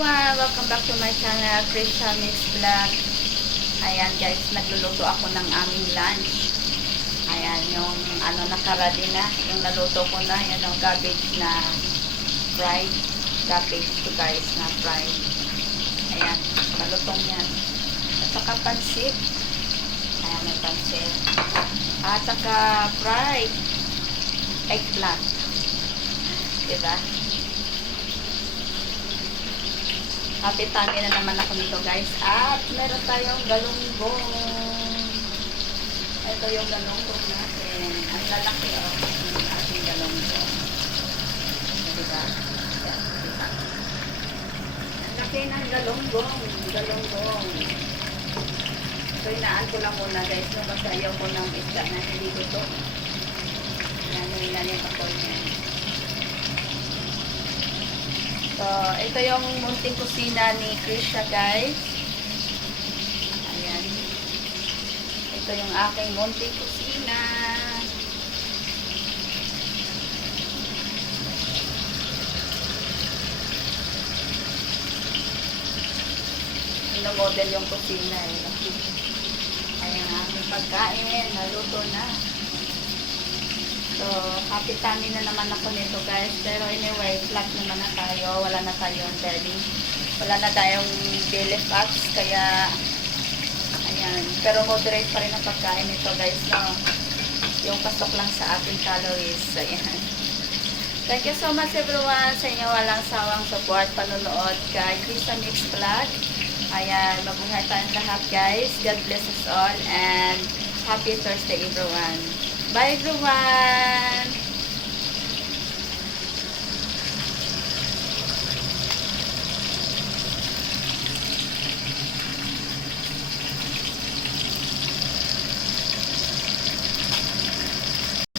Welcome back to my channel, Krisha Mix Vlog. Ayan guys, nagluluto ako ng aming lunch. Ayan, yung nakaredy na, yung naluto ko na, yan yung cabbage na fried. Cabbage to guys na fried. Ayan, malutong yan. At saka pansit. Ayan, may pansit. At saka fried eggplant. Diba? Happy tummy na naman ako nito guys. At meron tayong galunggong. Ito yung galunggong natin. Ang lalaki yung ating galunggong. Diba? Yan, diba? Ang laki ng galunggong. Galunggong. So inaan ko lang muna guys. No? Kasi ayaw ko ng isda na hindi ko to. Yan ako yan. So, ito yung munting kusina ni Krisha guys. Ayan. Ito yung aking munting kusina. Model yung kusina eh. Ayan ang aking pagkain. Naluto na. So, happy tummy na naman ako nito guys. Pero anyway, flat naman na tayo. Wala na tayong belly. Wala na tayong belly fats. Kaya, ayan. Pero moderate pa rin ang pagkain nito guys. No? Yung pasok lang sa ating calories. Ayan. Thank you so much everyone sa inyo walang sawang support, panonood kay Krisha Mix Vlog. Ayan, mabuhay tayong lahat guys. God bless us all and happy Thursday everyone. Bye everyone!